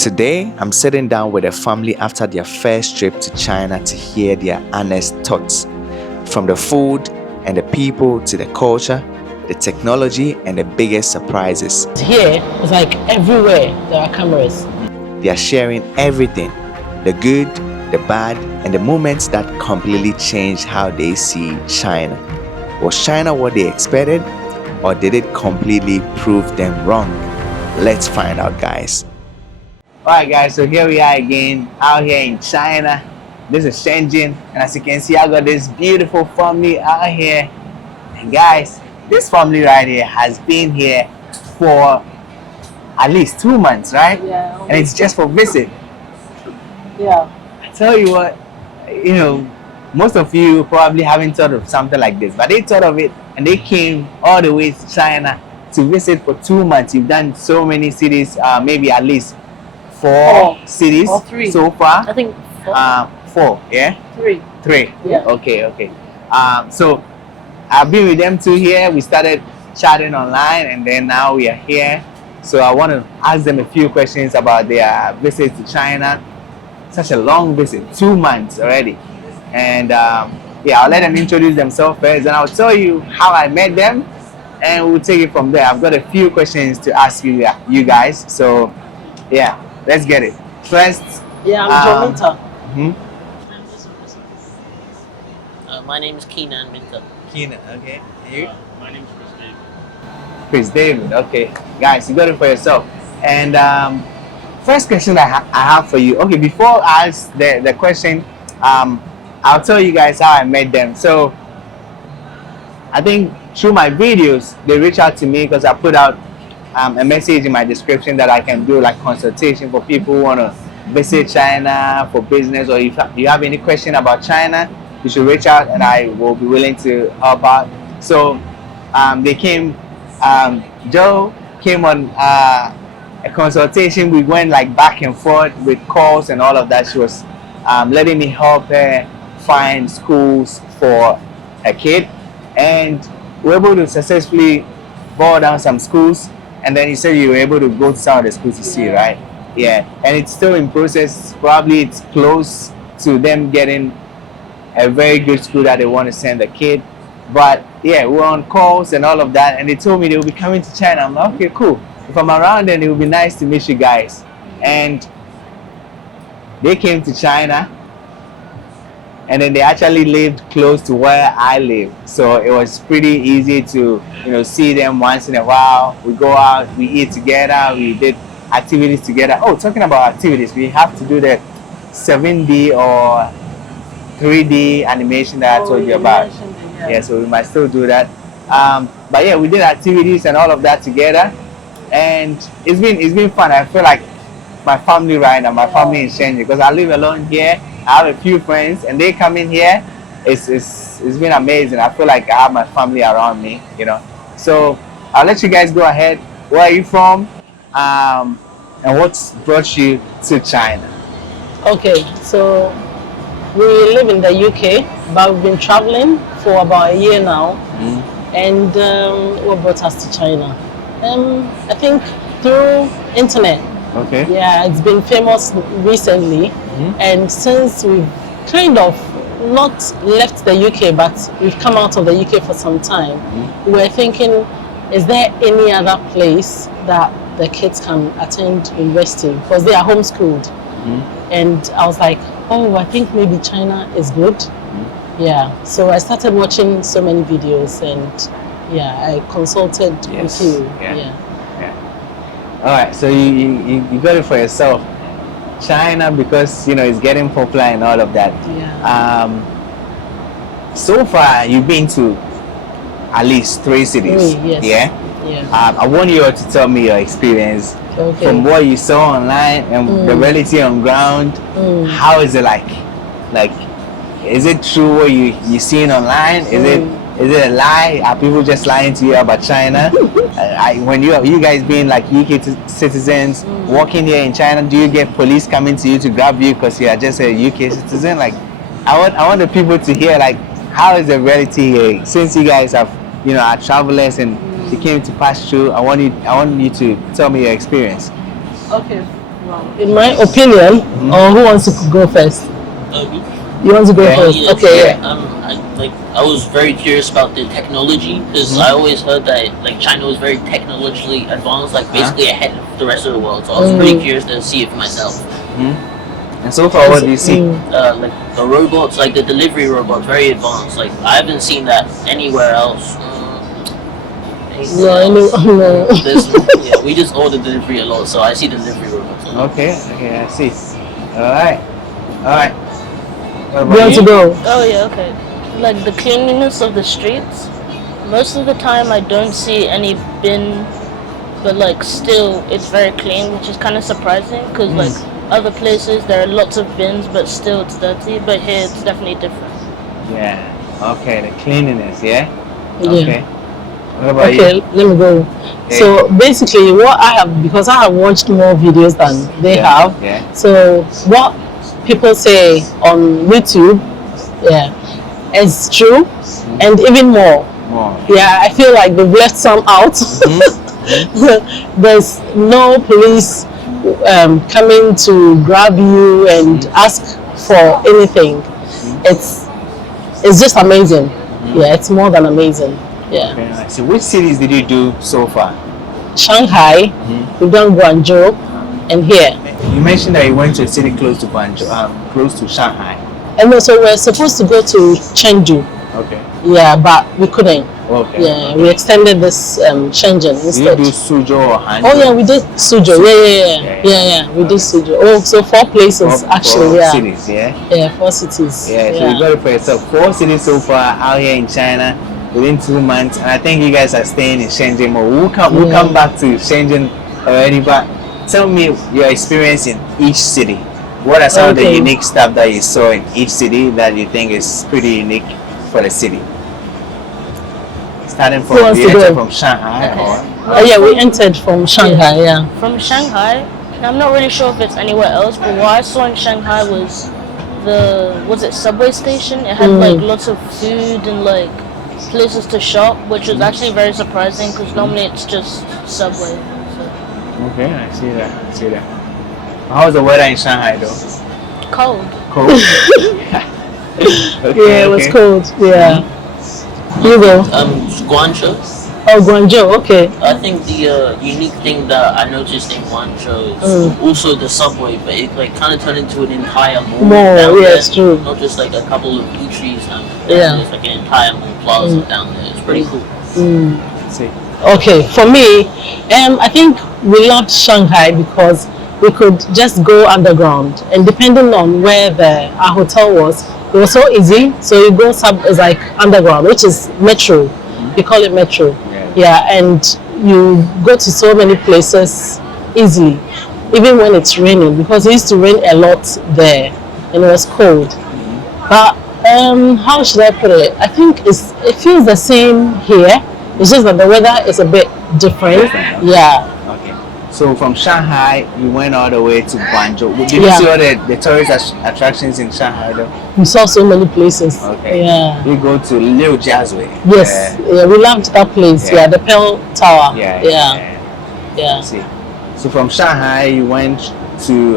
Today, I'm sitting down with a family after their first trip to China to hear their honest thoughts. From the food and the people to the culture, the technology, and the biggest surprises. Here, it's like everywhere there are cameras. They are sharing everything, the good, the bad, and the moments that completely changed how they see China. Was China what they expected, or did it completely prove them wrong? Let's find out, guys. Alright guys, so here we are again out here in China. This is Shenzhen, and as you can see, I got this beautiful family out here. And guys, this family right here has been here for at least 2 months, right? Yeah. And it's just for visit. Yeah. I tell you what, most of you probably haven't thought of something like this, but they thought of it and they came all the way to China to visit for 2 months. You've done so many cities, maybe at least four cities or three so far. I think four, yeah? Three. Yeah. Okay. So I've been with them too here. We started chatting online and then now we are here. So I want to ask them a few questions about their visit to China. Such a long visit, 2 months already. And yeah, I'll let them introduce themselves first and I'll tell you how I met them and we'll take it from there. I've got a few questions to ask you guys. So yeah, let's get it. First, I'm Joe Minter. My name is Keenan Minter. Keenan, okay. And you? My name is Chris David. Chris David, okay. Guys, you got it for yourself. And first question I have for you. Okay, before I ask the question, I'll tell you guys how I met them. So I think through my videos, they reach out to me because I put out a message in my description that I can do like consultation for people who want to visit China for business, or if you have any question about China, you should reach out and I will be willing to help out. So they came, Joe came on a consultation. We went like back and forth with calls and all of that. She was letting me help her find schools for a kid, and we were able to successfully boil down some schools. And then you said you were able to go to some of the schools to see, right? Yeah, and it's still in process. Probably it's close to them getting a very good school that they want to send the kid. But yeah, we're on calls and all of that, and they told me they will be coming to China. I'm like, okay, cool. If I'm around, then it would be nice to meet you guys. And they came to China, and then they actually lived close to where I live, so it was pretty easy to see them once in a while. We go out, we eat together, we did activities together. Oh, talking about activities, we have to do the 7D or 3D animation that I told you about. Yeah, so we might still do that. But yeah, we did activities and all of that together, and it's been fun. I feel like my family right now, my family in Shenzhen, because I live alone here. I have a few friends and they come in here. It's been amazing. I feel like I have my family around me, So I'll let you guys go ahead. Where are you from? And what's brought you to China? Okay, so we live in the UK, but we've been traveling for about a year now. And what brought us to China? I think through internet. Okay. Yeah, it's been famous recently, and since we've kind of not left the UK, but we've come out of the UK for some time, we're thinking, is there any other place that the kids can attend university, because they are homeschooled? And I was like, oh, I think maybe China is good. Yeah, so I started watching so many videos, and yeah, I consulted with you. Yeah. All right, so you got it for yourself. China, because it's getting popular and all of that. Yeah. So far you've been to at least 3 cities. Yes. Yeah. I want you all to tell me your experience from what you saw online and the reality on ground. How is it like? Like, is it true what you seen online? Is it a lie? Are people just lying to you about China? When you guys being like UK citizens walking here in China, do you get police coming to you to grab you because you are just a UK citizen? Like, I want the people to hear like, how is the reality here? Since you guys have are travelers and you came to pass through, I want you to tell me your experience. Okay, In my opinion, or who wants to go first? Me? You want to go Yeah. first? Yes, Okay. I was very curious about the technology because I always heard that like China was very technologically advanced, like basically ahead of the rest of the world. So I was pretty curious to see it for myself. And so far, what do you see? Like the robots, like the delivery robots, very advanced. Like I haven't seen that anywhere else. No. Yeah, we just order delivery a lot, so I see delivery robots. Okay, I see. All right. What You about want you? to go? Oh yeah, okay. Like the cleanliness of the streets. Most of the time I don't see any bin, but like still it's very clean, which is kind of surprising because like other places there are lots of bins, but still it's dirty. But here it's definitely different. Yeah. Okay, the cleanliness. Yeah. Yeah. Okay. What about Okay, you? let me go. So basically, what I have, because I have watched more videos than they have. Yeah. So what people say on YouTube, is true, and even more. More. Yeah, I feel like they've left some out. There's no police coming to grab you and ask for anything. It's just amazing. Yeah, it's more than amazing. Yeah. Okay, nice. So which cities did you do so far? Shanghai, we've done Guangzhou, and here. You mentioned that you went to a city close to Guangzhou, close to Shanghai. And also we're supposed to go to Chengdu. Okay. Yeah, but we couldn't. Okay. Yeah, we extended this Shenzhen Did instead. you do Suzhou or Hangzhou? Oh yeah, we did Suzhou. Yeah. We did Suzhou. Oh, so 4 places actually. Four Yeah. cities, yeah. Yeah, 4 cities. Yeah, so you got it for yourself. 4 cities so far out here in China within 2 months, and I think you guys are staying in Shenzhen more. We'll come back to Shenzhen already, but tell me your experience in each city. What are some of the unique stuff that you saw in each city that you think is pretty unique for the city? Starting from from Shanghai or yeah, we entered from Shanghai. Yeah. From Shanghai, I'm not really sure if it's anywhere else, but what I saw in Shanghai was it subway station? It had like lots of food and like places to shop, which was actually very surprising because normally it's just subway. So. Okay, I see that. How was the weather in Shanghai though? Cold. Cold? Yeah, it was cold. Yeah. You go. Guangzhou. Oh, Guangzhou. Okay. I think the unique thing that I noticed in Guangzhou is also the subway, but it like kind of turned into an entire mall. More, yeah, it's true. Not just like a couple of eateries. It's like an entire mall plaza down there. It's pretty cool. See. Okay, for me, I think we loved Shanghai because we could just go underground, and depending on where our hotel was, it was so easy. So you go it's like underground, which is metro. We call it metro. Yeah, and you go to so many places easily, even when it's raining, because it used to rain a lot there, and it was cold. But how should I put it? I think it feels the same here. It's just that the weather is a bit different. Yeah. Okay. So from Shanghai, you went all the way to Guangzhou. Did you see all the tourist attractions in Shanghai though? We saw so many places. Okay. Yeah. We go to Liu Jiazui. Yes. Yeah, we loved that place. Yeah, the Pearl Tower. Yeah. See. So from Shanghai, you went to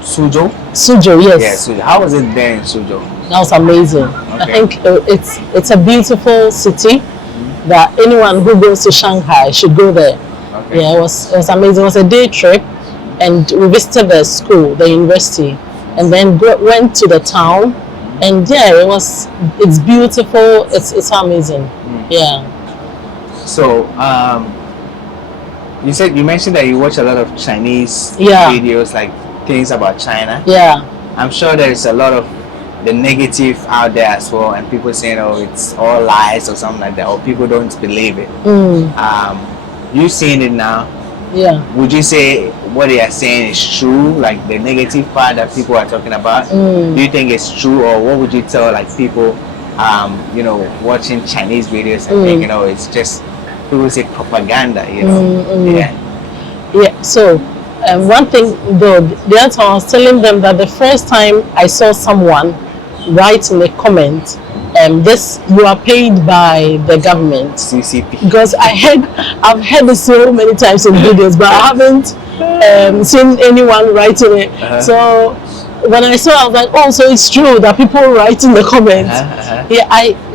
Suzhou. Suzhou, yes. Yeah, Suzhou. How was it there in Suzhou? That was amazing. I think it's a beautiful city that anyone who goes to Shanghai should go there. Okay. Yeah, it was amazing. It was a day trip, and we visited the school, the university, and then went to the town. And yeah, it's beautiful. It's so amazing. Yeah. So you mentioned that you watch a lot of Chinese videos, like things about China. Yeah. I'm sure there's a lot of the negative out there as well, and people saying, oh, it's all lies or something like that, or people don't believe it. You seeing it now? Yeah. Would you say what they are saying is true, like the negative part that people are talking about? Do you think it's true, or what would you tell like people, watching Chinese videos and thinking, oh, it's just people say propaganda, Yeah. So one thing though, the other time I was telling them that the first time I saw someone write in a comment, you are paid by the government, CCP. because I've heard this so many times in videos, but I haven't seen anyone writing it. So when I saw, I was like, oh, so it's true that people write in the comments. Yeah,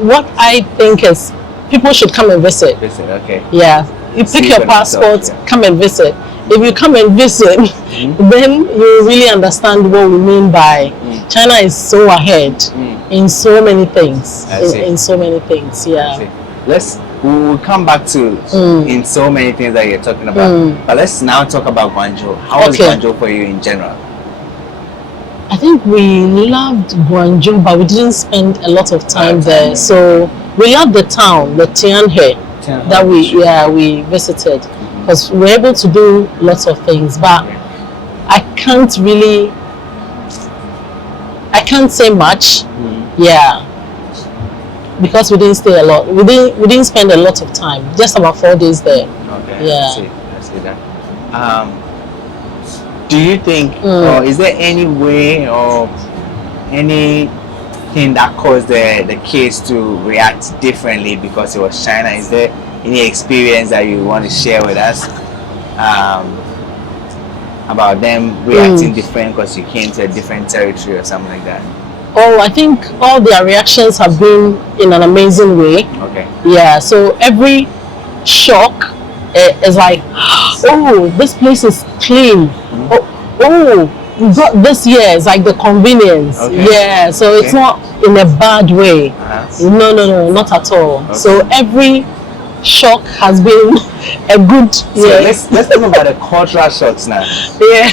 what I think is people should come and visit. Visit, okay. Yeah, you pick See your for passport, themselves, yeah. come and visit. If you come and visit, then you really understand what we mean by China is so ahead in so many things. In so many things, yeah. We'll come back to in so many things that you're talking about. But let's now talk about Guangzhou. How was Guangzhou for you in general? I think we loved Guangzhou, but we didn't spend a lot of time there. So we loved the town, the Tianhe, that we visited, because we were able to do lots of things. But I can't say much. Yeah. Because we didn't stay a lot. We didn't spend a lot of time. Just about 4 days there. Okay. Yeah. I see that. Do you think, or is there any way or anything that caused the kids to react differently because it was China? Is there any experience that you want to share with us about them reacting different because you came to a different territory or something like that? Oh, I think all their reactions have been in an amazing way. Okay. Yeah, so every shock is like, oh, this place is clean. Oh, we got this year. It's like the convenience. Okay. Yeah, so it's not in a bad way. No, not at all. Okay. So every shock has been a good. So let's talk about the cultural shocks now. Yeah.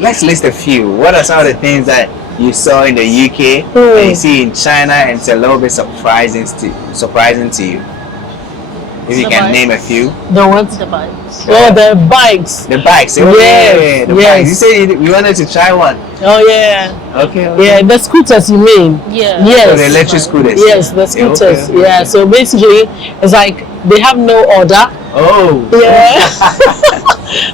Let's list a few. What are some of the things that you saw in the UK and you see in China and it's a little bit surprising to you? If you can name a few. The what? The bikes. Oh, the bikes. The bikes. Yes. Bikes. You said you wanted to try one. Oh yeah. Okay. Yeah, the scooters you mean? Yeah. Yes. So the electric scooters. Yes, the scooters. Okay. Yeah. So basically, it's like they have no order. Oh. Yeah.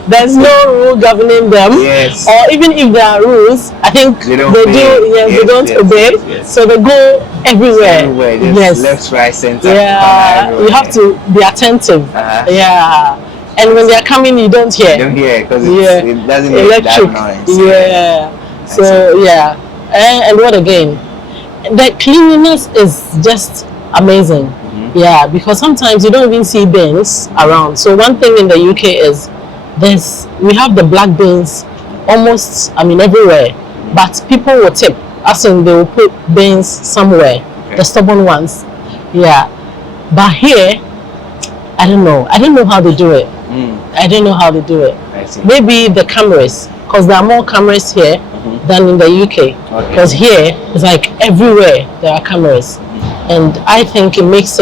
There's no rule governing them. Yes. Or even if there are rules, I think they don't obey. Yes. So they go everywhere. Yes. Left, right, center. Yeah. You have to be attentive. Yeah. And when they're coming, you don't hear. You don't hear because it doesn't make that noise. Yeah. So yeah. And what again? The cleanliness is just amazing. Yeah, because sometimes you don't even see bins around. So one thing in the UK is we have the black bins almost, everywhere. But people will tip, as in they will put bins somewhere, the stubborn ones. Yeah. But here, I don't know how they do it. I don't know how they do it. I see. Maybe the cameras, because there are more cameras here than in the UK. Because here, it's like everywhere there are cameras. And I think it makes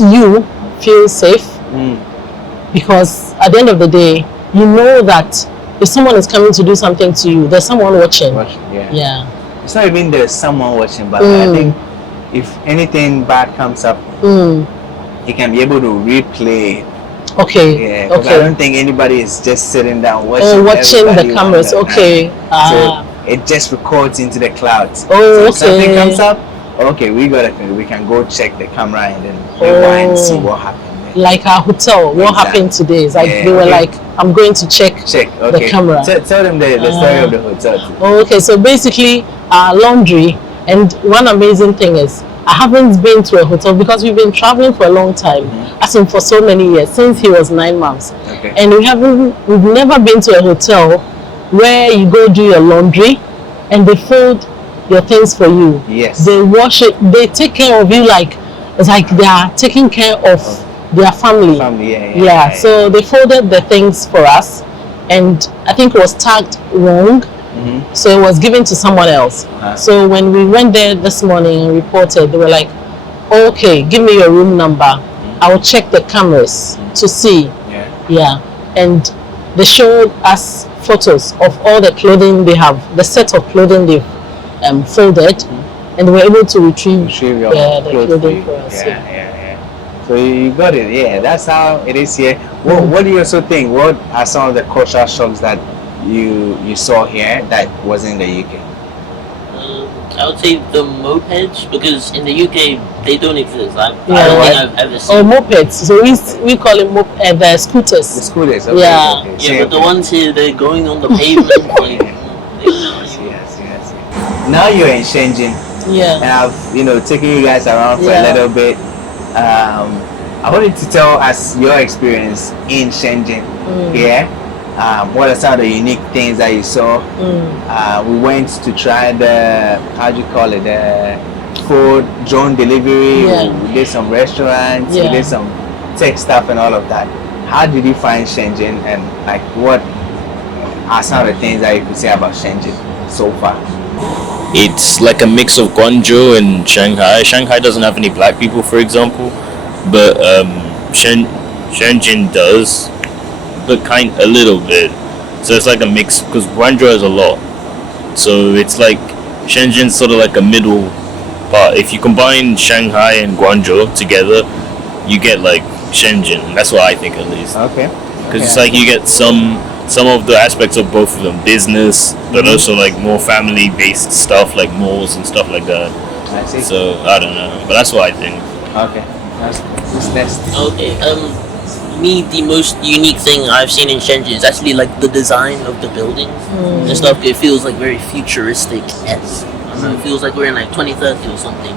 you feel safe because at the end of the day, you know that if someone is coming to do something to you, there's someone watching. Yeah. It's not even there's someone watching, but I think if anything bad comes up, you can be able to replay. Okay. Yeah. I don't think anybody is just sitting down watching the cameras. Okay. So it just records into the clouds. Oh, so if something comes up, we can go check the camera and then rewind and see what happened. Like our hotel, what happened today? It's like they were like, I'm going to check the camera. Tell them the story of the hotel too. Oh, okay, so basically laundry, and one amazing thing is I haven't been to a hotel because we've been traveling for a long time, as in for so many years, since he was 9 months. And we've never been to a hotel where you go do your laundry and they fold your things for you. Yes. They wash it, they take care of you like it's like they are taking care of their family. Yeah. So they folded the things for us and I think it was tagged wrong. So it was given to someone else. So when we went there this morning and reported, they were like, okay, give me your room number. I will check the cameras to see. Yeah. And they showed us photos of all the clothing they have, the set of clothing they've folded, and they were able to retrieve the clothing for us. So you got it. Yeah, that's how it is here. What do you also think? What are some of the cultural shocks that you saw here that wasn't in the UK? I would say the mopeds because in the UK they don't exist. I don't Yeah. think I've ever Or seen. mopeds. So we call it the The scooters. scooters. Okay, Yeah. okay. Yeah, but the okay. ones here they're going on the pavement like. Yes. Now you're in Shenzhen, and Yeah. I've taken you guys around for a Yeah. little bit. I wanted to tell us your experience in Shenzhen. Yeah. What are some of the unique things that you saw? We went to try the how do you call it, the food drone delivery. Yeah. We did some restaurants. We Yeah. did some tech stuff and all of that. How did you find Shenzhen, and like what are some of the things that you could say about Shenzhen so far? It's like a mix of Guangzhou and Shanghai. Shanghai doesn't have any black people, for example, but Shenzhen does, but a little bit. So it's like a mix because Guangzhou has a lot. So it's like Shenzhen's sort of like a middle part. If you combine Shanghai and Guangzhou together, you get like Shenzhen. That's what I think, at least. Okay. Because it's like you get some of the aspects of both of them, business, but also like more family based stuff like malls and stuff like that. I see. So I don't know, but that's what I think. Okay. What's next? Okay. Me, the most unique thing I've seen in Shenzhen is actually like the design of the buildings and stuff. It feels like very futuristic esque. It feels like we're in like 2030 or something.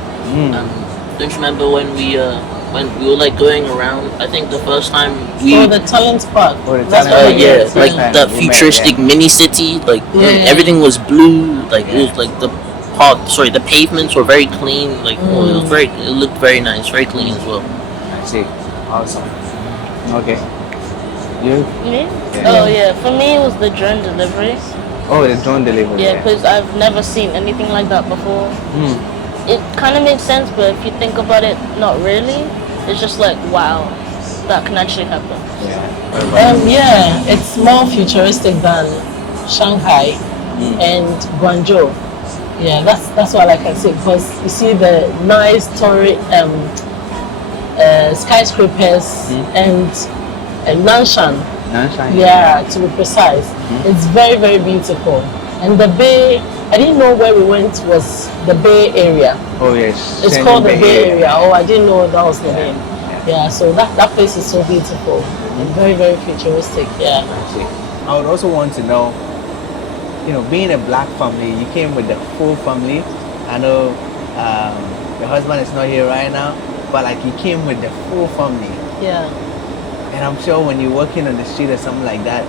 Don't you remember when we were like going around? I think the first time we. Oh, the talent park. Oh, the That's talent what yeah, it is. like Yeah. that We met, futuristic mini city. Like Yeah. everything was blue. Like it was like the pavements were very clean. Like it looked very nice, very clean as well. I see. Awesome. Okay. You? Me? Yeah. Oh yeah, for me it was the drone delivery. Oh, the drone delivery. Yeah, because I've never seen anything like that before. It kind of makes sense, but if you think about it, not really. It's just like, wow, that can actually happen. Yeah, it's more futuristic than Shanghai and Guangzhou. Yeah, that's what I can say, because you see the nice story skyscrapers and Nanshan. Sunshine. Yeah, to be precise. It's very, very beautiful. And the bay, I didn't know where we went was the Bay Area. Oh yes. It's Shenzhen called the Bay Bay Area. Oh, I didn't know that was the Yeah. name. Yeah, so that place is so beautiful and very, very futuristic. Yeah. I see. I would also want to know, being a black family, you came with the full family. I know your husband is not here right now, but like you came with the full family. Yeah. And I'm sure when you're walking on the street or something like that,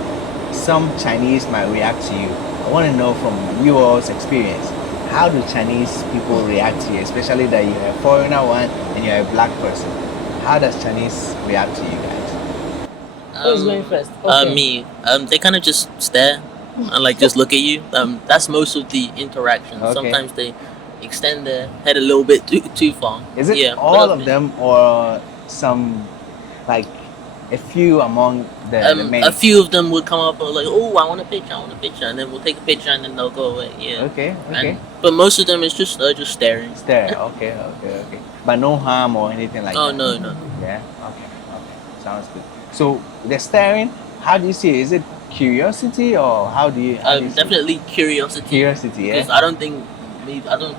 some Chinese might react to you. I want to know from you all's experience, how do Chinese people react to you, especially that you're a foreigner one and you're a black person? How does Chinese react to you guys? Who's going first? Okay. Me. They kind of just stare and like just look at you. That's most of the interaction. Okay. Sometimes they extend their head a little bit too far. Is it yeah, all but, of them or some, like a few among the many? A few of them would come up and like, oh, I want a picture, and then we'll take a picture and then they'll go away. Yeah. Okay. But most of them is just staring. Stare. Okay. But no harm or anything like Oh that? no. Yeah. Okay. Sounds good. So the staring, how do you see it? Is it curiosity or how do you? How do you see it? Definitely curiosity. Curiosity. Yeah. Because I don't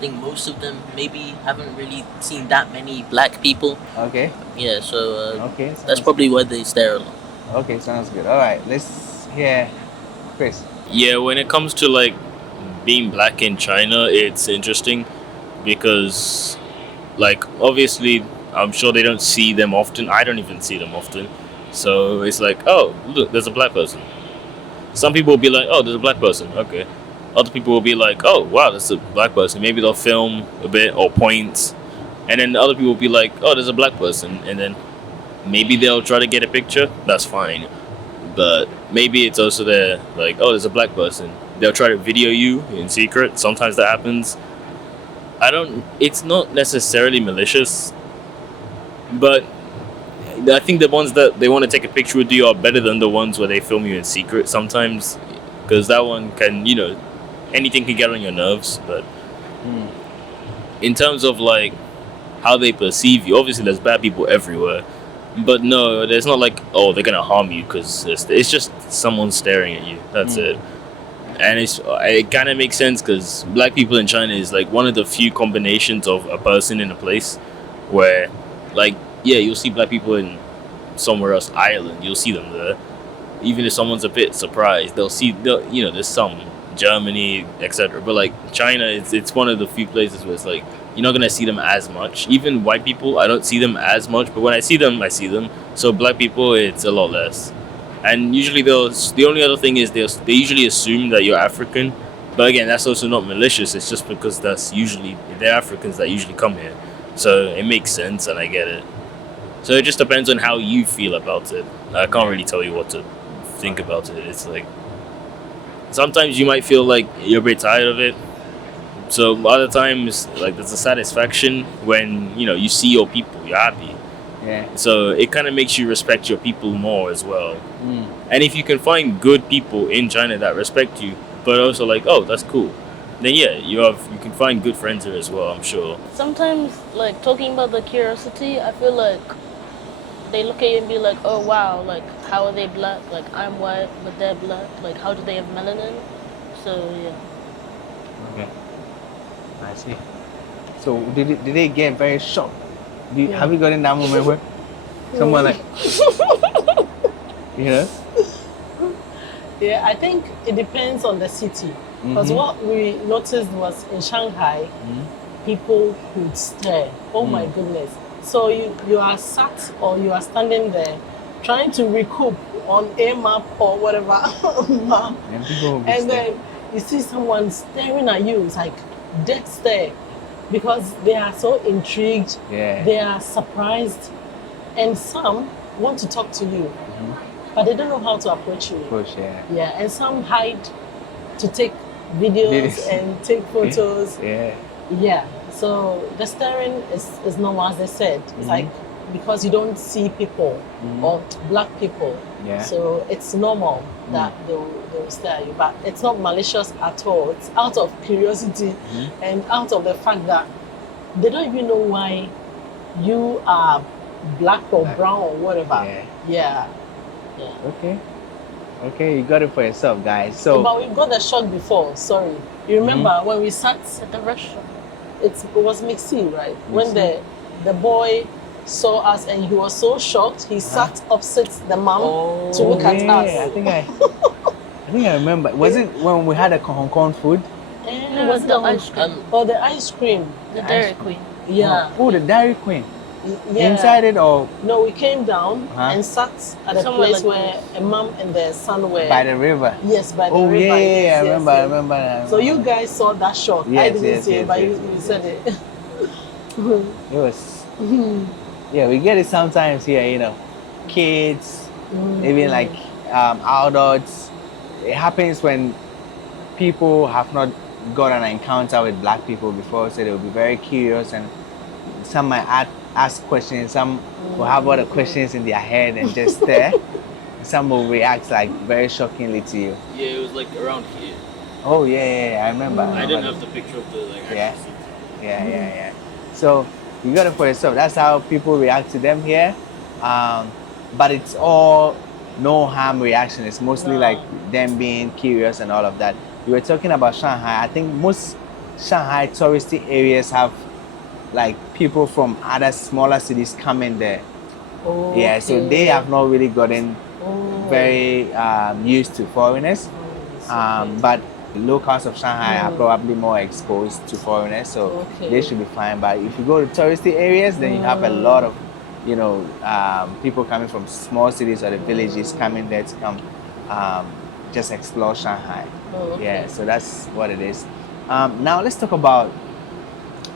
think most of them maybe haven't really seen that many black people. Okay. Yeah, so Okay. that's probably why they stare a lot. Okay. Sounds good. All right. Let's hear Chris. Yeah, when it comes to like being black in China, it's interesting because, like, obviously, I'm sure they don't see them often. I don't even see them often. So it's like, oh, look, there's a black person. Some people will be like, oh, there's a black person. Okay. Other people will be like, oh, wow, that's a black person. Maybe they'll film a bit or point. And then other people will be like, oh, there's a black person. And then maybe they'll try to get a picture. That's fine. But maybe it's also there, like, oh, there's a black person. They'll try to video you in secret. Sometimes that happens. It's not necessarily malicious. But I think the ones that they want to take a picture with you are better than the ones where they film you in secret sometimes. Because that one can, anything can get on your nerves. But in terms of like how they perceive you, obviously there's bad people everywhere. But no, there's not like, oh, they're going to harm you because it's just someone staring at you. That's it. and it kind of makes sense because black people in China is like one of the few combinations of a person in a place where, like, yeah, you'll see black people in somewhere else, Ireland, you'll see them there. Even if someone's a bit surprised, there's some Germany, etc. But like China, it's one of the few places where it's like you're not gonna see them as much. Even white people, I don't see them as much, but when I see them, I see them. So black people, it's a lot less. And usually the only other thing is they usually assume that you're African, but again, that's also not malicious. It's just because they're Africans that usually come here, so it makes sense and I get it. So it just depends on how you feel about it. I can't really tell you what to think about it. It's like sometimes you might feel like you're a bit tired of it. So other times, like there's a satisfaction when you see your people, you're happy. Yeah. So it kind of makes you respect your people more as well. Mm. And if you can find good people in China that respect you, but also like, oh, that's cool, then yeah, you can find good friends here as well, I'm sure. Sometimes, like, talking about the curiosity, I feel like they look at you and be like, oh wow, like, how are they black? Like, I'm white, but they're black. Like, how do they have melanin? So yeah. Okay. I see. So did they get very shocked? Have you gotten that moment where someone like, you know? Yeah, I think it depends on the city. Because what we noticed was in Shanghai, people would stare. Oh my goodness. So you are sat or you are standing there trying to recoup on a map or whatever map. And then you see someone staring at you. It's like dead stare. Because they are so intrigued, they are surprised, and some want to talk to you, but they don't know how to approach you. Yeah, and some hide to take videos and take photos. Yeah. So the staring is normal, as they said. It's like because you don't see people or black people. Yeah. So it's normal that they'll stare at you, but it's not malicious at all. It's out of curiosity and out of the fact that they don't even know why you are black or brown or whatever. Yeah. Okay, you got it for yourself, guys. So but we got the shock before. Sorry, you remember when we sat At the restaurant. it was Mixi, right? When the boy saw us and he was so shocked, he sat opposite the mom to look at us. I think I remember. Was it when we had a Hong Kong food? No, Was it the ice cream. or the ice cream? The Dairy Queen. Yeah. Oh, the Dairy Queen. Yeah. Inside it or No, we came down and sat at a Somewhere place like where a mom and their son were. by the river? Yes, by the Oh river. yeah, Yes, I yes, remember. yes. I remember. So you guys saw that shot. I Yes, didn't yes, see yes, it, but yes, you said it. It was. Yeah, we get it sometimes here. Kids, even like adults. It happens when people have not got an encounter with black people before, so they'll be very curious, and some might ask questions. Some will have other questions in their head and just stare. Some will react like very shockingly to you. Yeah, it was like around here. Oh yeah, I remember. I didn't have the picture of the actual seat. Yeah. So you got it for yourself. That's how people react to them here. But it's all no harm reaction. It's mostly like them being curious and all of that. You were talking about Shanghai. I think most Shanghai touristy areas have like people from other smaller cities coming there. Yeah, so they have not really gotten very used to foreigners. But locals of Shanghai are probably more exposed to foreigners, so they should be fine. But if you go to touristy areas, then you have a lot of people coming from small cities or the villages coming there to come just explore Shanghai. Yeah, so that's what it is. Now let's talk about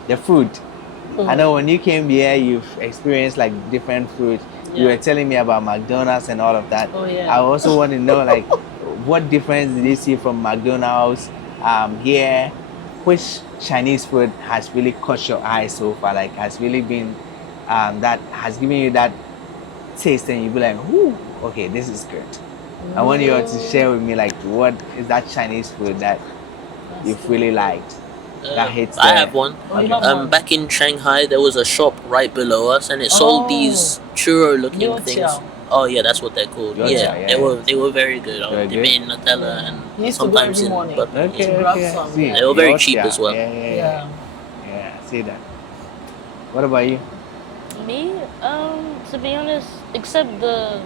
the food. I know when you came here, you've experienced like different food. You were telling me about McDonald's and all of that. I also want to know like what difference did you see from McDonald's here? Which Chinese food has really caught your eye so far? Like has really been that has given you that taste and you be like, ooh, okay, this is good. I want you all to share with me like what is that Chinese food that you've really liked? That hits I there? have one. you have one? Back in Shanghai, there was a shop right below us, and it sold these churro-looking Youtiao. things. Oh yeah, that's what they're called. Yocha, Yeah, yeah, they were very good. Very They good? made Nutella You and used to go sometimes every in morning. butter. Okay, Yeah. Grab okay. I some, see. yeah. They were very Yocha, cheap as well. Yeah. Yeah, I see that. What about you? Me, to be honest, except the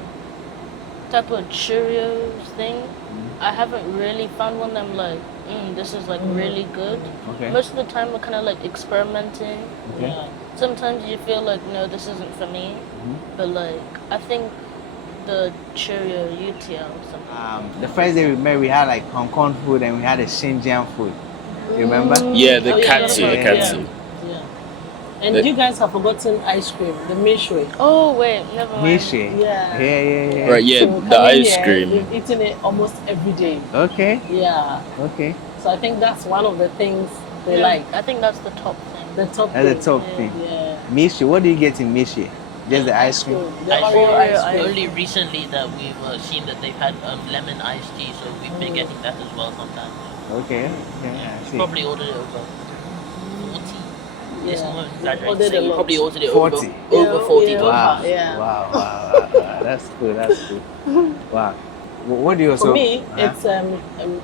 type of Cheerios thing, I haven't really found one that I'm like, this is like really good. Okay. Most of the time, we're kind of like experimenting. Okay. Yeah. Sometimes you feel like, no, this isn't for me. But like, I think the Cheerio UTL or something. The first day we met, we had like Hong Kong food and we had a Shenzhen food. You remember? Yeah, the Oh, yeah, katsu, yeah, the yeah. katsu. Yeah. And The- you guys have forgotten ice cream, the Mishui. Oh wait, never mind. Mishi. Yeah. Yeah. Right, yeah, So the coming ice here, cream. we've eaten it almost every day. Okay. Yeah. Okay. So I think that's one of the things they Yeah, like. I think that's the top thing. The top That's the thing. top Yeah. thing. Yeah. Mishi. What do you get in Mishi? Just the ice cream. The Ice Oreo cream. ice cream. Only recently that we've seen that they've had lemon iced tea, so we've been getting that as well sometimes. Okay. I see. Probably ordered it over 40. Yes, Yeah. I'm not exaggerating. Ordered So a we lot. probably ordered it 40. over 40 Yeah. times. Wow. Yeah. Wow. That's cool. That's cool. Wow. What do you also? For me, it's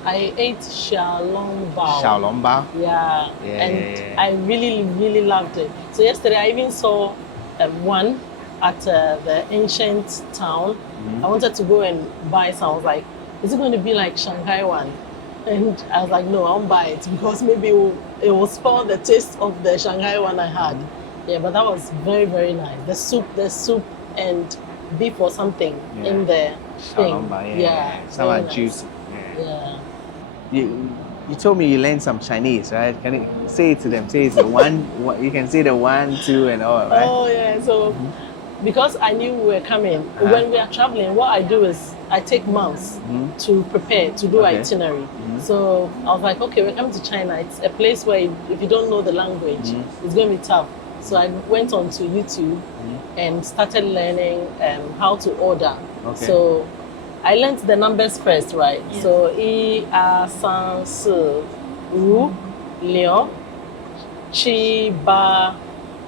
I ate xiaolong bao. Xiaolong bao. Yeah. Yeah, And yeah. I really loved it. So yesterday I even saw one at the ancient town. I wanted to go and buy some. I was like, is it going to be like Shanghai one? And I was like, no, I won't buy it because maybe it will spoil the taste of the Shanghai one I had. Yeah, but that was very nice. The soup and beef or something Yeah. in the thing. Xiaolong bao. Yeah. Some very are nice. juicy. Yeah. You told me you learned some Chinese, right? Can you say it to them? Say it's the one. You can say the 1, 2, and all, right? Oh yeah. So because I knew we were coming, when we are traveling, what I do is I take months to prepare to do Okay. itinerary. So I was like, okay, we're coming to China. It's a place where if you don't know the language, it's going to be tough. So I went on to YouTube and started learning how to order. Okay. So I learned the numbers first, right? So 1 2 3 4 5 6 7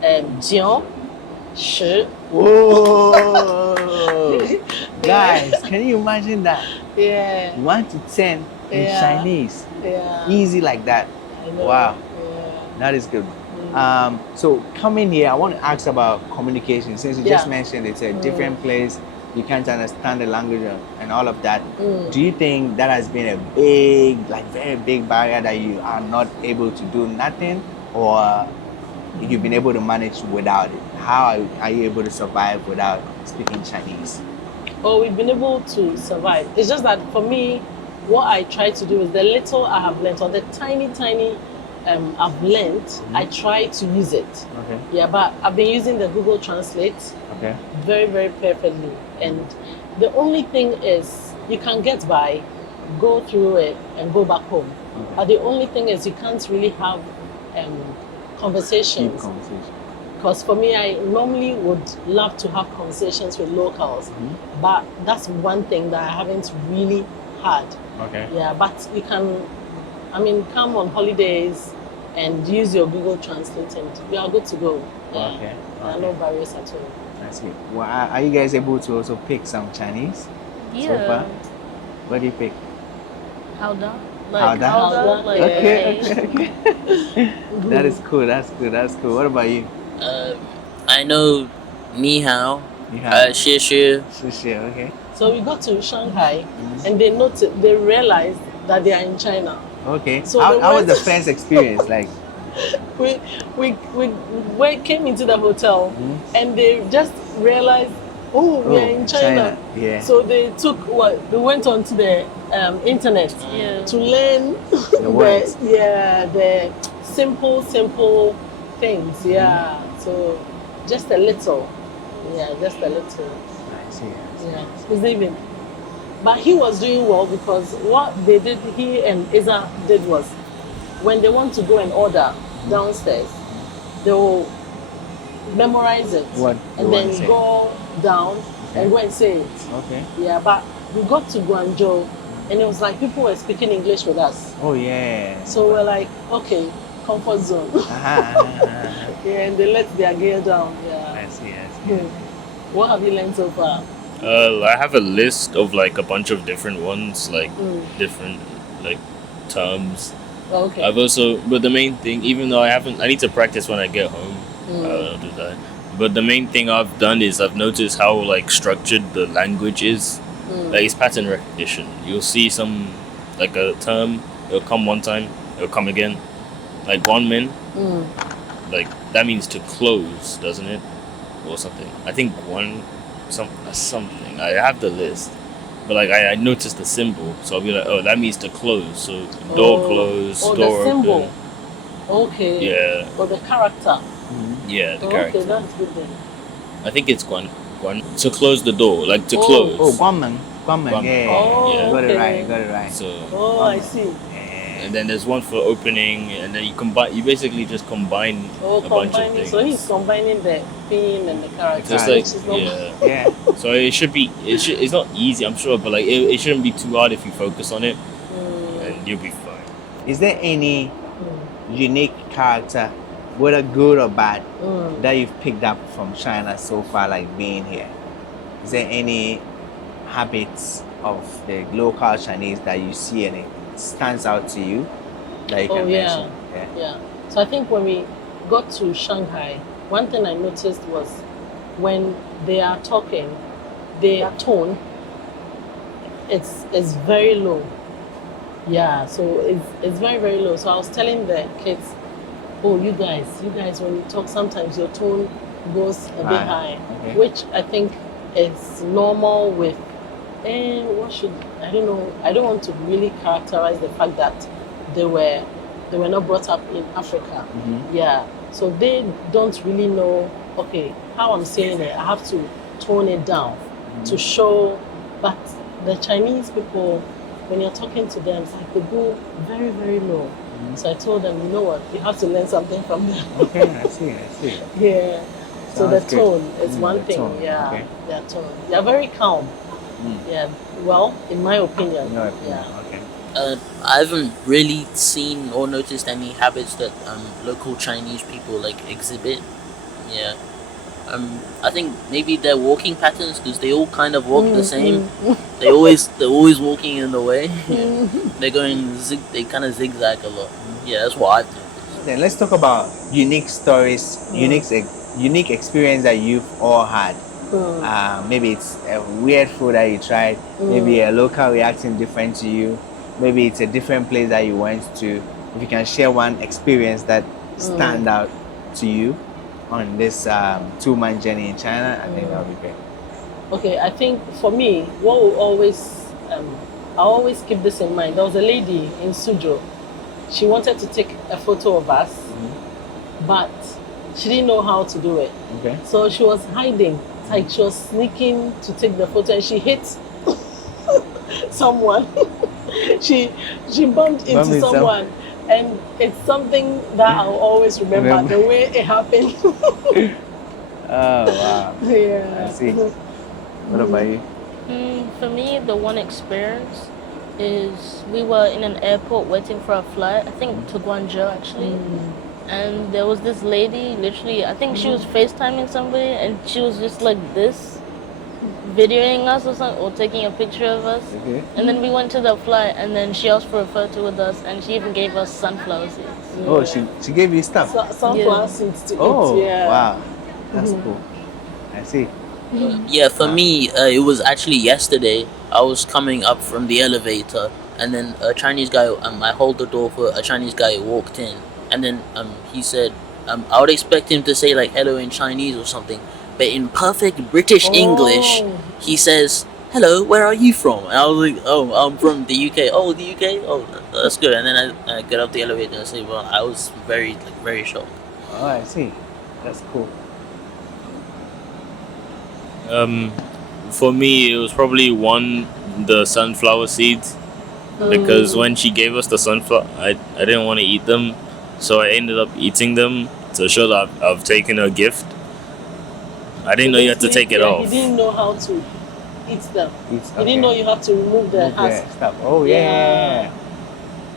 9 10 Whoa! Guys, can you imagine that? Yeah. 1 to 10 in Yeah. Chinese. Yeah. Easy like that. I know. Wow. Yeah. That is good. So coming here, I want to ask about communication. Since you just mentioned it's a different place, you can't understand the language and all of that. Do you think that has been a big, like very big barrier that you are not able to do nothing, or you've been able to manage without it? How are you able to survive without speaking Chinese? Oh, we've been able to survive. It's just that for me, what I try to do is the little I have learned, or the tiny I've learned, I try to use it. Okay. Yeah, but I've been using the Google Translate Okay. very perfectly. And the only thing is you can get by, go through it and go back home. But the only thing is you can't really have Deep conversations. conversation. Because for me, I normally would love to have conversations with locals, but that's one thing that I haven't really had. Okay. Yeah, but you can, come on holidays and use your Google Translate and you are good to go. Yeah. Okay. There are no barriers at all. That's good. Well, are you guys able to also pick some Chinese so far? What do you pick? Howda? Howda? Howda, Like, Okay. hey. That is cool. That's cool. What about you? I know ni hao, You have xie xie. sushi. Okay. So we got to Shanghai and they realized that they are in China. Okay. So how the was the words- first experience like? We came into the hotel and they just realized, oh, we are in China. Yeah. So they they went onto the internet Yeah. to learn The words. the simple things. Yeah. So just a little. Yeah, just a little. I see. Yeah. It's even. But he was doing well because what they did, he and Isa did was when they want to go and order downstairs, they will memorize it What and you want to then say. go down and go and say it. Okay. Yeah, but we got to Guangzhou and it was like people were speaking English with us. Oh yeah. So we're like, okay, comfort zone. Yeah, and they let their gear down. Yeah. I see. Good. What have you learned so far? I have a list of like a bunch of different ones, like different like terms. Okay. I've also, but the main thing, even though I need to practice when I get home. I'll do that. But the main thing I've done is I've noticed how like structured the language is. Like it's pattern recognition. You'll see some like a term. It'll come one time. It'll come again. Like guanmen. Like that means to close, doesn't it, or something? I think something. I have the list. But like I noticed the symbol, so I'll be like, oh, that means to close. So door close, Oh, door the symbol. open. Okay. Yeah. Or the character. Yeah, the Okay, character. that's good then. I think it's guan to close the door, like to Oh. close. Oh, Guaman. Guaman. Yeah. Oh, Yeah. Got it okay. right. Got it right. So Oh, I see. and then there's one for opening, and then you combine. You basically just combine Oh, a bunch of combining. things. So he's combining the theme and the character. Just Right. like which is not yeah. Yeah. So it should be. It's not easy, I'm sure, but like it shouldn't be too hard if you focus on it, and you'll be fine. Is there any unique character, whether good or bad, that you've picked up from China so far, like being here? Is there any habits of the local Chinese that you see and it stands out to you that you Oh, can yeah. mention? Yeah. Yeah. So I think when we got to Shanghai, one thing I noticed was when they are talking, their tone it's very low. Yeah, so it's very, very low. So I was telling the kids, oh, you guys, when you talk, sometimes your tone goes a bit Right. high, Okay. which I think is normal with, I don't know, I don't want to really characterize the fact that they were not brought up in Africa. Yeah, so they don't really know, okay, how I'm saying it, I have to tone it down to show, but the Chinese people, when you're talking to them, it's like they go very, very low. So I told them, you know what, you have to learn something from them. Okay, I see. Yeah. So the Sounds good. tone is one the thing. tone, Yeah. okay. Their tone. They're very calm. Yeah. Well, in my opinion. In your opinion, Yeah. okay. I haven't really seen or noticed any habits that local Chinese people like exhibit. Yeah. I think maybe their walking patterns, because they all kind of walk the same. They're always walking in the way. They kind of zigzag a lot. Yeah, that's what I've noticed. Then let's talk about unique stories, unique experience that you've all had. Maybe it's a weird food that you tried. Maybe a local reacting different to you. Maybe it's a different place that you went to. If you can share one experience that stand out to you on this 2-month journey in China, I think that would be great. Okay, I think for me, what will always, I always keep this in mind. There was a lady in Suzhou. She wanted to take a photo of us, but she didn't know how to do it. Okay. So she was hiding. It's like she was sneaking to take the photo, and she hit someone. she bumped into someone, and it's something that I'll always remember. The way it happened. Oh wow. Yeah. I see. What about you? For me, the one experience is we were in an airport waiting for a flight, I think to Guangzhou actually. And there was this lady, literally, I think she was FaceTiming somebody, and she was just like this, videoing us or something, or taking a picture of us. Okay. And then we went to the flight, and then she asked for a photo with us, and she even gave us sunflower seeds. Oh, she gave you stuff. Sunflower seeds to Oh, eat. Yeah. wow. That's cool. I see. Yeah, for me, it was actually yesterday. I was coming up from the elevator, and then a Chinese guy. I hold the door for a Chinese guy who walked in, and then he said, I would expect him to say like hello in Chinese or something, but in perfect British English, he says, "Hello, where are you from?" And I was like, "Oh, I'm from the UK." "Oh, the UK? Oh, that's good." And then I get off the elevator and say, "Well, I was very shocked." Oh, I see. That's cool. For me, it was probably the sunflower seeds, because when she gave us the sunflower, I didn't want to eat them, so I ended up eating them to show that I've taken a gift. I didn't know you had to take it off. He didn't know how to eat them. He Okay. didn't know you have to remove the Move husk. stuff. Oh yeah.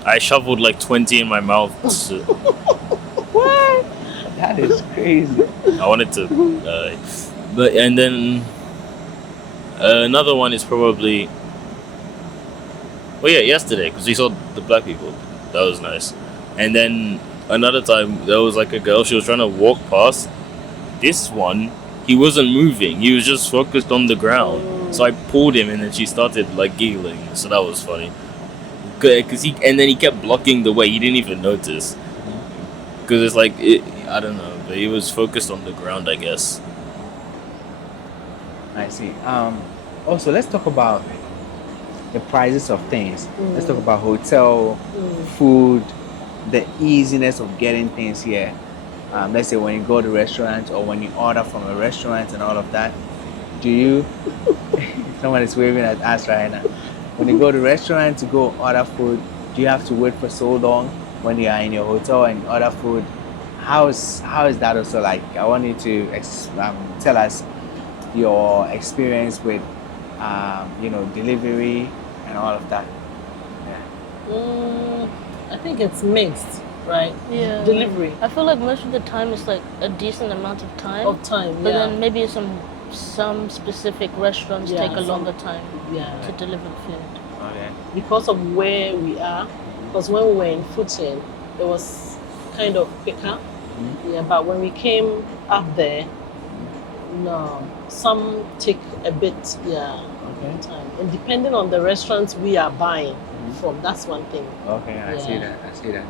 I shoveled like 20 in my mouth. What? That is crazy. I wanted to, and then Another one is probably, well, yeah, yesterday because we saw the black people. That was nice. And then another time there was like a girl. She was trying to walk past. This one, he wasn't moving. He was just focused on the ground. So I pulled him, and then she started like giggling. So that was funny. Cause and then he kept blocking the way. He didn't even notice. Cause it's like I don't know, but he was focused on the ground, I guess. I see. Also, let's talk about the prices of things. Let's talk about hotel, food, the easiness of getting things here. Let's say when you go to restaurants or when you order from a restaurant and all of that. Do you? Someone is waving at us right now. When you go to restaurant to go order food, do you have to wait for so long when you are in your hotel and order food? How is that also like? I want you to tell us your experience with delivery and all of that. Yeah. I think it's mixed, right? Yeah. Delivery I feel like most of the time it's like a decent amount of time. But yeah. then maybe some specific restaurants Yeah, take a longer time Yeah. to deliver food. Okay. Because of where we are. Because when we were in Fujian, it was kind of quicker. Yeah, but when we came up there, no, some take a bit, Okay. time. And depending on the restaurants we are buying from, that's one thing. Okay, I see Yeah. that. I see that.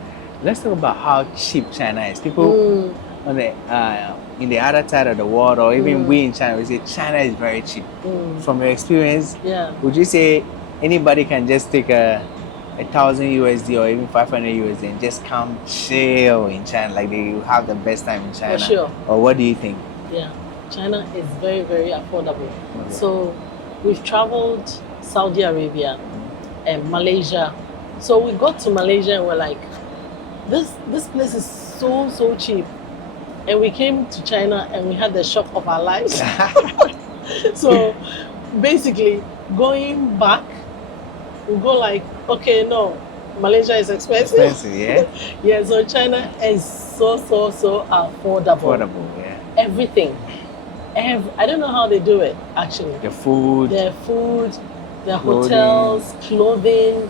Let's talk about how cheap China is. People on the in the other side of the world, or even we in China, we say China is very cheap. From your experience, Yeah. would you say anybody can just take a 1,000 USD or even 500 USD and just come chill in China, like they will have the best time in China? For sure. Or what do you think? Yeah. China is very, very affordable. Okay. So we've traveled Saudi Arabia and Malaysia. So we got to Malaysia and we're like, this place is so cheap. And we came to China and we had the shock of our lives. So basically going back, we go like, okay, no, Malaysia is expensive. Expensive, yeah. Yeah, so China is so affordable. Affordable, yeah. Everything. I don't know how they do it actually. The food. Their food, their Clothing. hotels, clothing,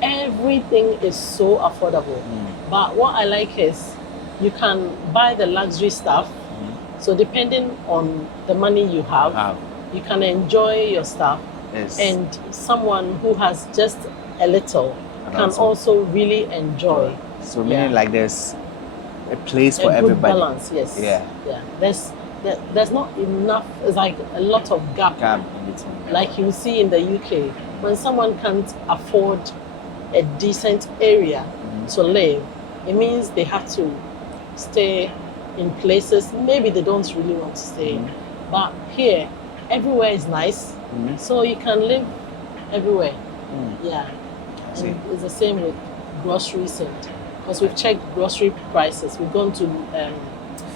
everything is so affordable. But what I like is you can buy the luxury stuff. So depending on the money you have, you can enjoy your stuff. Yes. And someone who has just a little can also really enjoy. So meaning like there's a place for a good everybody. balance, yes. Yeah. There's not enough. It's like a lot of gap. Gap in between. Like you see in the UK, when someone can't afford a decent area to live, it means they have to stay in places maybe they don't really want to stay. But here, everywhere is nice, so you can live everywhere. Yeah. I see. And it's the same with groceries, and because we've checked grocery prices, we've gone to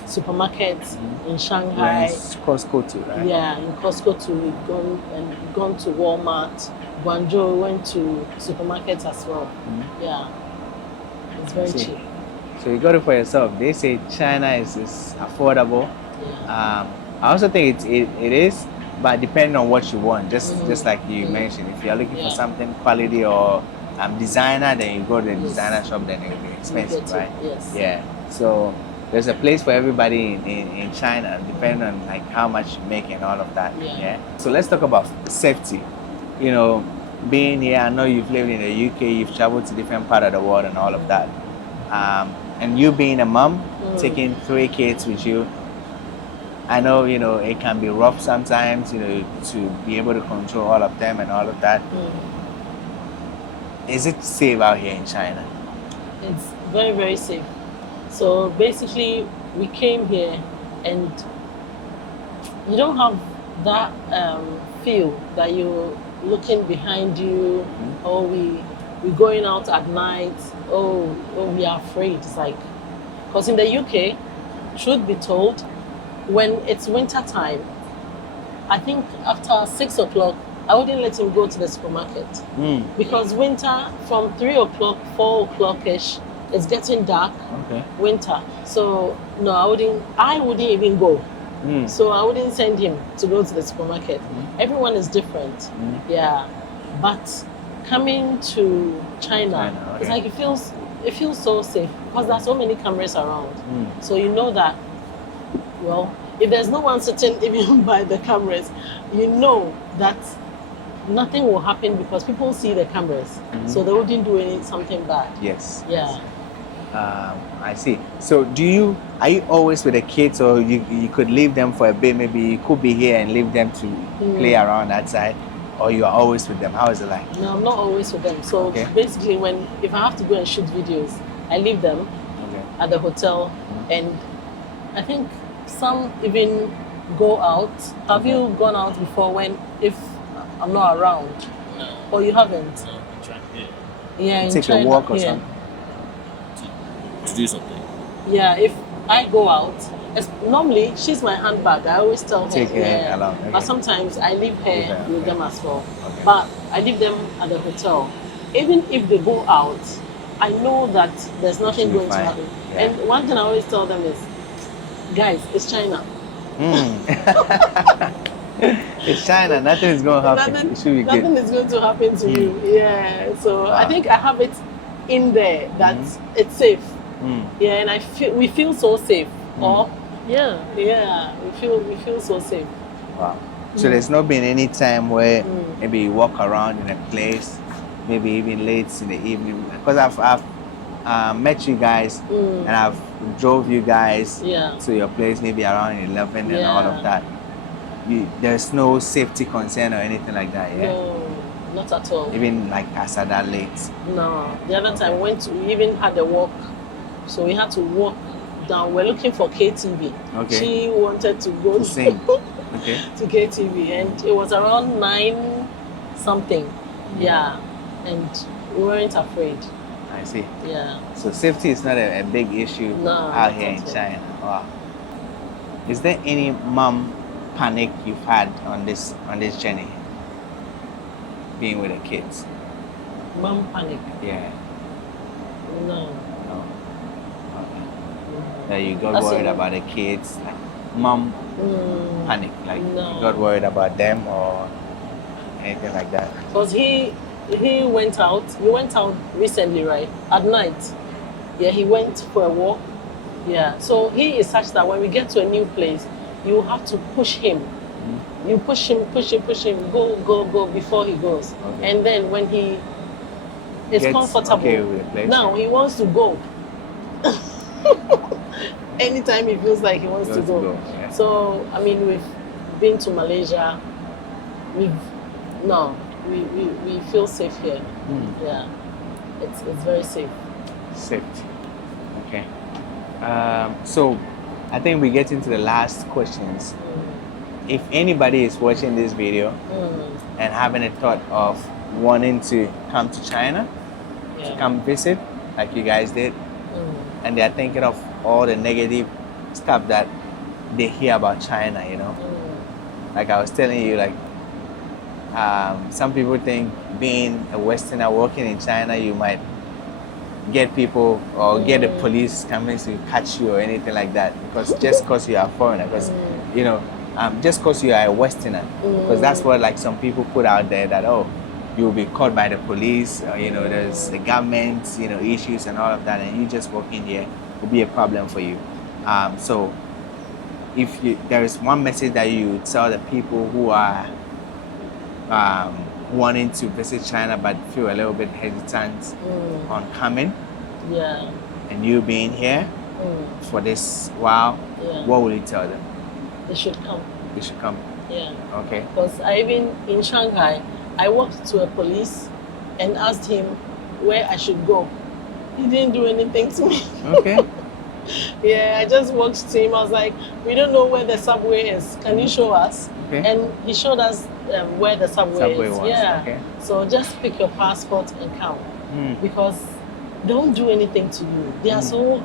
supermarkets in Shanghai. Yes, Costco too, right? Yeah, in Costco too. We've gone to Walmart. Guangzhou, we went to supermarkets as well. Yeah, it's very cheap. So you got it for yourself. They say China is affordable. Yeah. I also think it is, but depending on what you want, just like you mentioned, if you're looking for something quality or designer, then you go to the designer shop, then it will be expensive, right? Yes. Yeah. So there's a place for everybody in China, depending on like how much you make and all of that. Yeah. So let's talk about safety. You know, being here, I know you've lived in the UK, you've traveled to different part of the world and all of that. And you being a mom, taking 3 kids with you, I know, it can be rough sometimes, to be able to control all of them and all of that. Is it safe out here in China? It's very, very safe. So basically, we came here and you don't have that feel that you're looking behind you, or we're going out at night, we are afraid. It's like, because in the UK, truth be told, when it's winter time, I think after 6 o'clock, I wouldn't let him go to the supermarket. Because winter, from 3 o'clock, 4 o'clock-ish, it's getting dark. Okay. Winter. So no, I wouldn't even go. So I wouldn't send him to go to the supermarket. Everyone is different. Yeah. But coming to China, it's okay. like it feels so safe because there's so many cameras around. So you know that, well, if there's no one sitting even by the cameras, you know that nothing will happen because people see the cameras. So they wouldn't do something bad. Yes. Yeah. I see. So are you always with the kids, or you could leave them for a bit? Maybe you could be here and leave them to play around that side, or you are always with them? How is it like? No, I'm not always with them. So basically, if I have to go and shoot videos, I leave them at the hotel, and I think some even go out. Have you gone out before if I'm not around? No. Or you haven't? No, I'm trying here Yeah, in Take China, a walk or yeah. something? to do something. Yeah, if I go out, normally she's my handbag. I always tell her. Take her along. Okay. But sometimes I leave her with them as well. Okay. But I leave them at the hotel. Even if they go out, I know that there's nothing Should be going to fine. happen. Yeah. And one thing I always tell them is, guys, it's China. It's China. Nothing is going to happen. Nothing, It should be nothing good. is going to happen to you. Yeah. So I think I have it in there that it's safe. Yeah, and we feel so safe. Or Yeah. we feel so safe. Wow. So there's not been any time where maybe you walk around in a place, maybe even late in the evening. Because I've met you guys and I've drove you guys to your place maybe around 11 and all of that. There's no safety concern or anything like that, yeah? No, not at all. Even like as at that late. No. The other time we even had a walk. So we had to walk down. We're looking for KTV. Okay. She wanted to go To sing. Okay. to KTV, and it was around 9 something. Yeah. And we weren't afraid. I see. Yeah. So safety is not a big issue out here in China. Wow. Is there any mom panic you've had on this journey? Being with the kids? Mom panic. Yeah. No. No. Okay. That you got That's worried it. about the kids, like mom panic, like No. you got worried about them or anything like that. Because he went out. He went out recently, right? At night. Yeah, he went for a walk. Yeah. So he is such that when we get to a new place, you have to push him. You push him, go before he goes. Okay. And then when he is Gets comfortable, okay with the place. now he wants to go. Anytime he feels like he wants to go. Yeah. So, I mean, we've been to Malaysia. We feel safe here. Yeah. It's very safe. Safety. Okay. So I think we get into the last questions. If anybody is watching this video and having a thought of wanting to come to China, to come visit, like you guys did, and they're thinking of all the negative stuff that they hear about China, you know? Like I was telling you, like some people think being a Westerner working in China, you might get people or get the police coming to catch you or anything like that, because just because you are a foreigner, because you know, just because you are a Westerner, because that's what like some people put out there, that you'll be caught by the police, or, you know, there's the government, you know, issues and all of that, and you just working here will be a problem for you. So if there is one message that you tell the people who are wanting to visit China but feel a little bit hesitant on coming, and you being here for this while, what will you tell them? They should come. They should come. Yeah. Okay. Because in Shanghai, I walked to a police and asked him where I should go. He didn't do anything to me. Okay. Yeah, I just walked to him. I was like, we don't know where the subway is. Can you show us? Okay. And he showed us where the subway is. was. Yeah. Okay. So just pick your passport and come. Because they don't do anything to you. They are so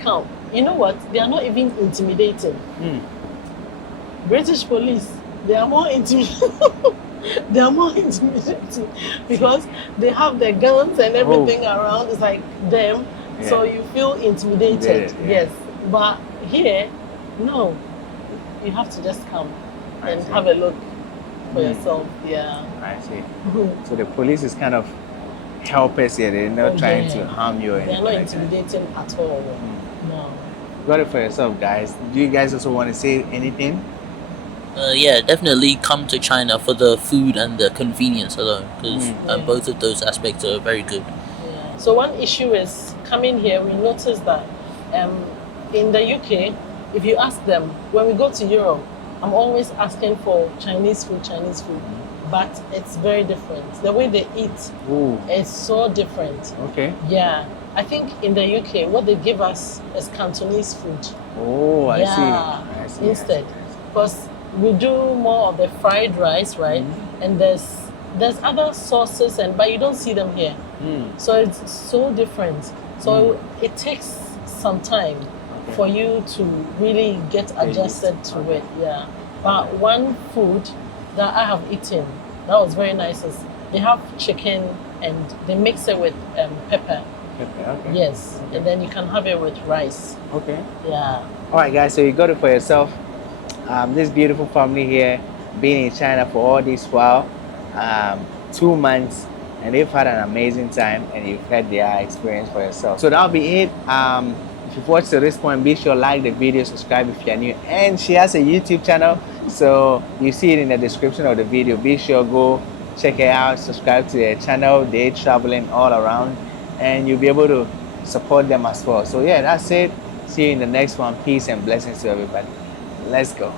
calm. You know what? They are not even intimidating. British police, they are more intimidating. They are more intimidating because they have their guns and everything around. It's like them. So you feel intimidated. Yeah. Yes. But here, no. you have to just come I and see. have a look for Mm. yourself. Yeah. I see. So the police is kind of helpers here. They're not Oh, trying yeah. to harm you or They are anything not like that. intimidating at all. Mm. No. Got it for yourself, guys. Do you guys also want to say anything? Yeah, definitely come to China for the food and the convenience alone, because Yeah. both of those aspects are very good. Yeah. So one issue is coming here. We noticed that in the UK, if you ask them, when we go to Europe, I'm always asking for Chinese food, but it's very different. The way they eat Ooh, is so different. okay. Yeah, I think in the UK, what they give us is Cantonese food. Oh, I Yeah, see. I see. instead, because we do more of the fried rice, right? And there's other sauces, but you don't see them here. So it's so different. So it takes some time for you to really get adjusted to it. Yeah. But one food that I have eaten that was very nice is they have chicken and they mix it with pepper. Okay. Yes, and then you can have it with rice. Okay. Yeah. All right, guys. So you got it for yourself. This beautiful family here, being in China for all this while, 2 months, and they've had an amazing time, and you've had their experience for yourself. So that'll be it. If you've watched to this point, be sure to like the video, subscribe if you're new, and she has a YouTube channel, so you see it in the description of the video. Be sure go check it out, subscribe to their channel. They're traveling all around, and you'll be able to support them as well. So yeah, that's it. See you in the next one. Peace and blessings to everybody. Let's go.